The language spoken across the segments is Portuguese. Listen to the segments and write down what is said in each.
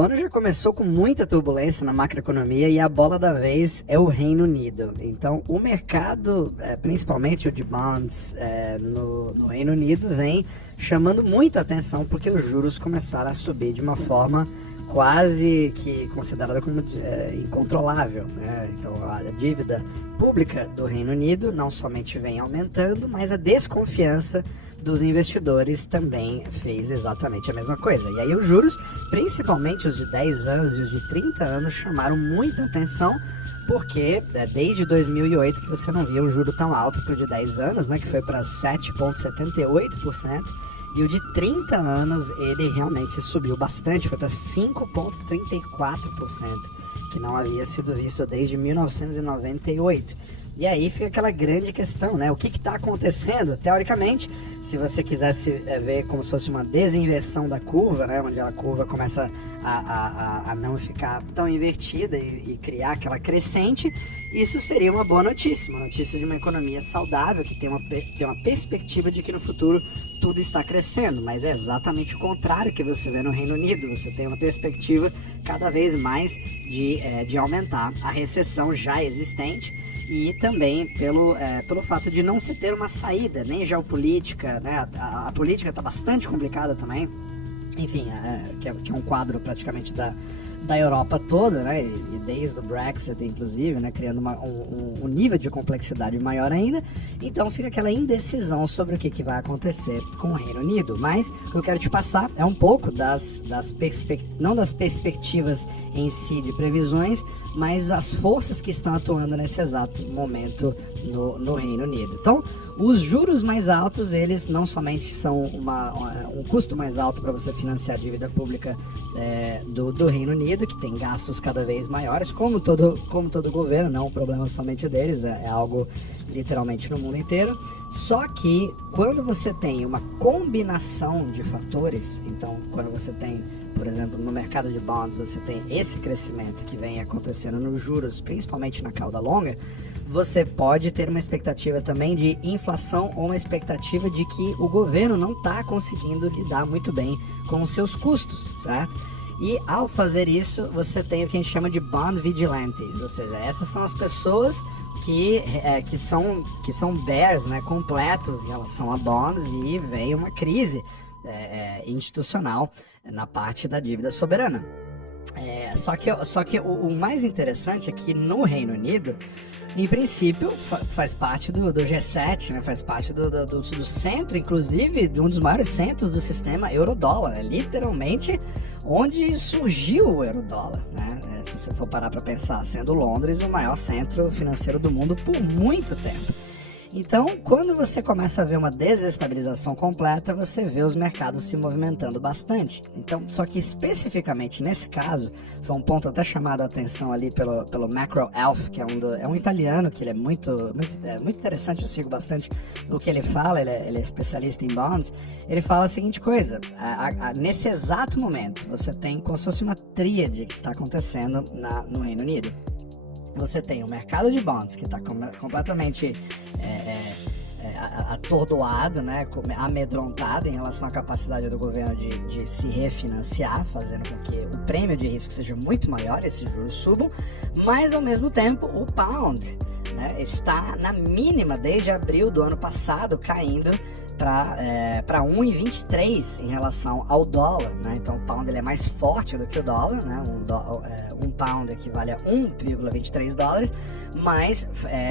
o ano já começou com muita turbulência na macroeconomia e a bola da vez é o Reino Unido. Então, o mercado, principalmente o de bonds no Reino Unido, vem chamando muito a atenção porque os juros começaram a subir de uma forma quase que considerada como incontrolável, né? Então, a dívida pública do Reino Unido não somente vem aumentando, mas a desconfiança dos investidores também fez exatamente a mesma coisa. E aí os juros, principalmente os de 10 anos e os de 30 anos, chamaram muita atenção, porque desde 2008 que você não via um juro tão alto para o de 10 anos, né, que foi para 7,78%, e o de 30 anos ele realmente subiu bastante, foi para 5,34%, que não havia sido visto desde 1998. E aí fica aquela grande questão, né? O que está acontecendo? Teoricamente, se você quisesse ver como se fosse uma desinversão da curva, né? Onde a curva começa a não ficar tão invertida e criar aquela crescente, isso seria uma boa notícia. Uma notícia de uma economia saudável, que tem uma perspectiva de que no futuro tudo está crescendo. Mas é exatamente o contrário que você vê no Reino Unido. Você tem uma perspectiva cada vez mais de aumentar a recessão já existente, e também pelo fato de não se ter uma saída, nem geopolítica, né? A política está bastante complicada também, enfim, que é um quadro praticamente da Europa toda, né? E desde o Brexit, inclusive, né? Criando um nível de complexidade maior ainda. Então fica aquela indecisão sobre o que vai acontecer com o Reino Unido. Mas o que eu quero te passar é um pouco não das perspectivas em si de previsões, mas as forças que estão atuando nesse exato momento no Reino Unido. Então, os juros mais altos, eles não somente são um custo mais alto para você financiar a dívida pública do Reino Unido, que tem gastos cada vez maiores, como todo governo, não é um problema somente deles, é algo literalmente no mundo inteiro. Só que quando você tem uma combinação de fatores, então quando você tem, por exemplo, no mercado de bonds, você tem esse crescimento que vem acontecendo nos juros, principalmente na cauda longa, você pode ter uma expectativa também de inflação ou uma expectativa de que o governo não está conseguindo lidar muito bem com os seus custos, certo? E ao fazer isso, você tem o que a gente chama de bond vigilantes, ou seja, essas são as pessoas que são bears, né, completos em relação a bonds, e vem uma crise institucional na parte da dívida soberana. Só que o mais interessante é que no Reino Unido, em princípio, faz parte do G7, né? Faz parte do centro, inclusive, de um dos maiores centros do sistema euro-dólar. É literalmente onde surgiu o euro-dólar, né? Se você for parar para pensar, sendo Londres o maior centro financeiro do mundo por muito tempo. Então, quando você começa a ver uma desestabilização completa, você vê os mercados se movimentando bastante. Então, só que especificamente nesse caso, foi um ponto até chamado a atenção ali pelo Macro Elf, que é um italiano, que ele é muito interessante, eu sigo bastante o que ele fala, ele é especialista em bonds. Ele fala a seguinte coisa: nesse exato momento, você tem como se fosse uma tríade que está acontecendo no Reino Unido. Você tem o mercado de bonds, que está completamente atordoado, né, amedrontado em relação à capacidade do governo de se refinanciar, fazendo com que o prêmio de risco seja muito maior, esses juros subam, mas ao mesmo tempo o pound, né, está na mínima desde abril do ano passado, caindo para 1,23 em relação ao dólar, né? Então o pound ele é mais forte do que o dólar, né? Um pound equivale a 1,23 dólares, mas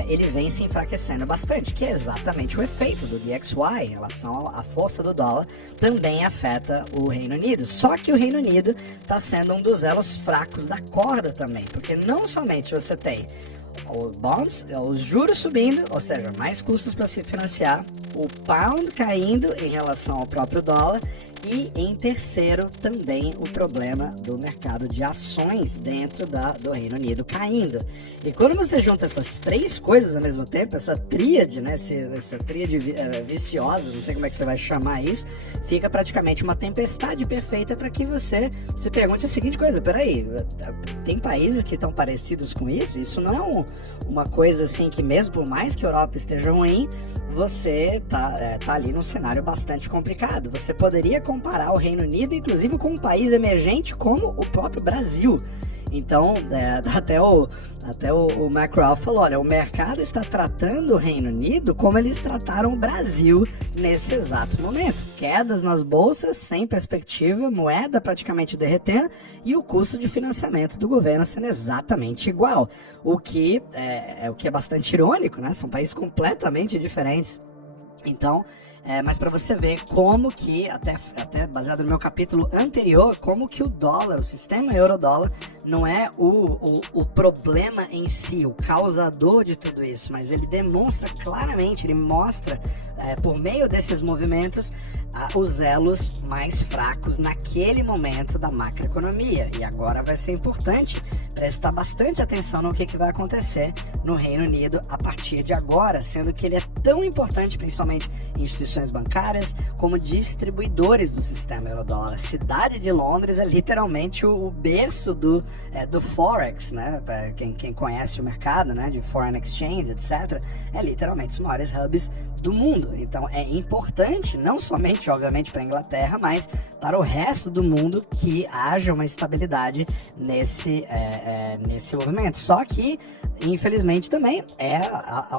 ele vem se enfraquecendo bastante, que é exatamente o efeito do DXY em relação à força do dólar, também afeta o Reino Unido. Só que o Reino Unido está sendo um dos elos fracos da corda também, porque não somente você tem os bonds, os juros subindo, ou seja, mais custos para se financiar, o pound caindo em relação ao próprio dólar, e em terceiro também o problema do mercado de ações dentro do Reino Unido caindo. E quando você junta essas três coisas ao mesmo tempo, essa tríade, né, essa tríade viciosa, não sei como é que você vai chamar isso, fica praticamente uma tempestade perfeita para que você se pergunte a seguinte coisa: peraí, tem países que estão parecidos com isso? Isso não é uma coisa assim que, mesmo por mais que a Europa esteja ruim, você tá ali num cenário bastante complicado. Você poderia comparar o Reino Unido, inclusive, com um país emergente como o próprio Brasil. Então, até o McGraw falou, olha, o mercado está tratando o Reino Unido como eles trataram o Brasil nesse exato momento. Quedas nas bolsas, sem perspectiva, moeda praticamente derretendo e o custo de financiamento do governo sendo exatamente igual. O que é bastante irônico, né? São países completamente diferentes. Então, mas para você ver como que, até baseado no meu capítulo anterior, como que o dólar, o sistema euro-dólar, não é o problema em si, o causador de tudo isso, mas ele demonstra claramente, ele mostra por meio desses movimentos os elos mais fracos naquele momento da macroeconomia. E agora vai ser importante prestar bastante atenção no que vai acontecer no Reino Unido a partir de agora, sendo que ele é tão importante, principalmente em instituições bancárias, como distribuidores do sistema euro-dólar. A cidade de Londres é literalmente o berço do Forex, né? Pra quem conhece o mercado, né? De foreign exchange, etc., é literalmente os maiores hubs do mundo. Então é importante, não somente, obviamente, para a Inglaterra, mas para o resto do mundo, que haja uma estabilidade nesse movimento. Só que, infelizmente, também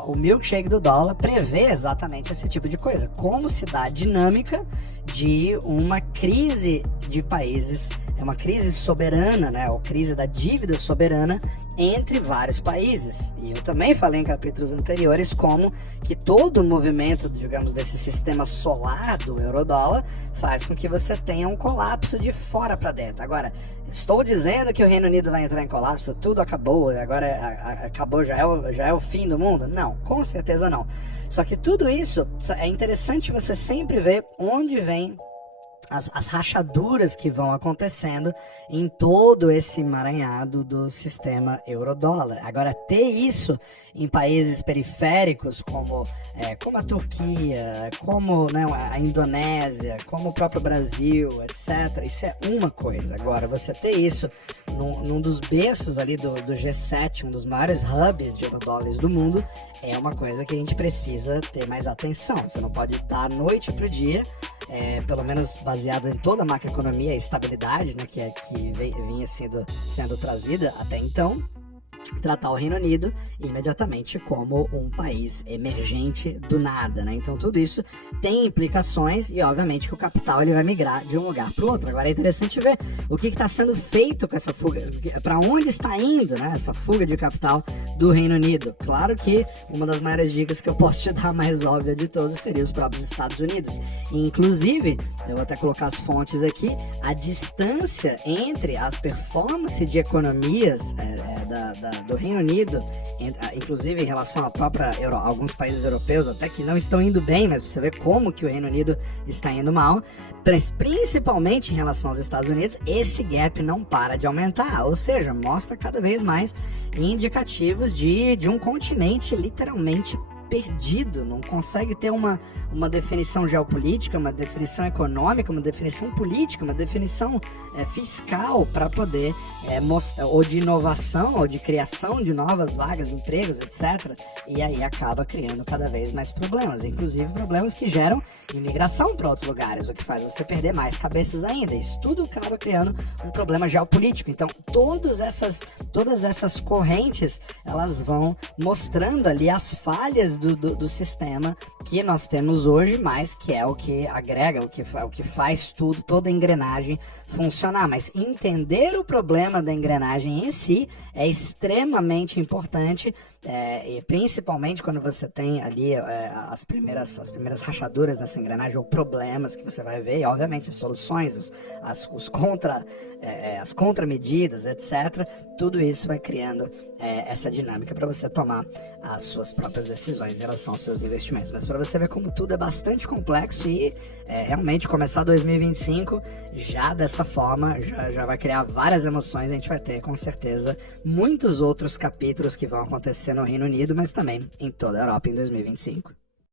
o milkshake do dólar prevê exatamente esse tipo de coisa. Como se dá a dinâmica de uma crise de países, uma crise soberana, né, ou crise da dívida soberana entre vários países. E eu também falei em capítulos anteriores como que todo o movimento, digamos, desse sistema solar do eurodólar faz com que você tenha um colapso de fora para dentro. Agora, estou dizendo que o Reino Unido vai entrar em colapso, tudo acabou, agora acabou, já é o fim do mundo? Não, com certeza não. Só que tudo isso é interessante você sempre ver onde vem as rachaduras que vão acontecendo em todo esse emaranhado do sistema euro-dólar. Agora, ter isso em países periféricos como a Turquia, como, né, a Indonésia, como o próprio Brasil, etc., isso é uma coisa. Agora, você ter isso num dos berços ali do G7, um dos maiores hubs de eurodólares do mundo, é uma coisa que a gente precisa ter mais atenção. Você não pode dar da noite para o dia, pelo menos baseado em toda a macroeconomia e estabilidade, né, que vinha sendo trazida até então, tratar o Reino Unido imediatamente como um país emergente do nada, né? Então tudo isso tem implicações e obviamente que o capital ele vai migrar de um lugar para o outro. Agora é interessante ver o que está sendo feito com essa fuga, para onde está indo, né, essa fuga de capital do Reino Unido. Claro que uma das maiores dicas que eu posso te dar, mais óbvia de todas, seria os próprios Estados Unidos. E, inclusive, eu vou até colocar as fontes aqui, a distância entre a performance de economias do Reino Unido, inclusive em relação à própria alguns países europeus até que não estão indo bem, mas você vê como que o Reino Unido está indo mal, principalmente em relação aos Estados Unidos, esse gap não para de aumentar, ou seja, mostra cada vez mais indicativos de um continente literalmente perdido, não consegue ter uma definição geopolítica, uma definição econômica, uma definição política, uma definição fiscal para poder mostrar, ou de inovação, ou de criação de novas vagas, empregos, etc. E aí acaba criando cada vez mais problemas, inclusive problemas que geram imigração para outros lugares, o que faz você perder mais cabeças ainda. Isso tudo acaba criando um problema geopolítico. Então, todas essas correntes, elas vão mostrando ali as falhas do sistema que nós temos hoje, mas que é o que agrega, o que faz tudo, toda a engrenagem funcionar. Mas entender o problema da engrenagem em si é extremamente importante, e principalmente quando você tem ali as primeiras rachaduras nessa engrenagem, ou problemas que você vai ver, e obviamente as soluções, as contramedidas, etc. Tudo isso vai criando essa dinâmica para você tomar as suas próprias decisões em relação aos seus investimentos. Mas para você ver como tudo é bastante complexo e realmente começar 2025 já dessa forma, já vai criar várias emoções. A gente vai ter com certeza muitos outros capítulos que vão acontecer no Reino Unido, mas também em toda a Europa em 2025.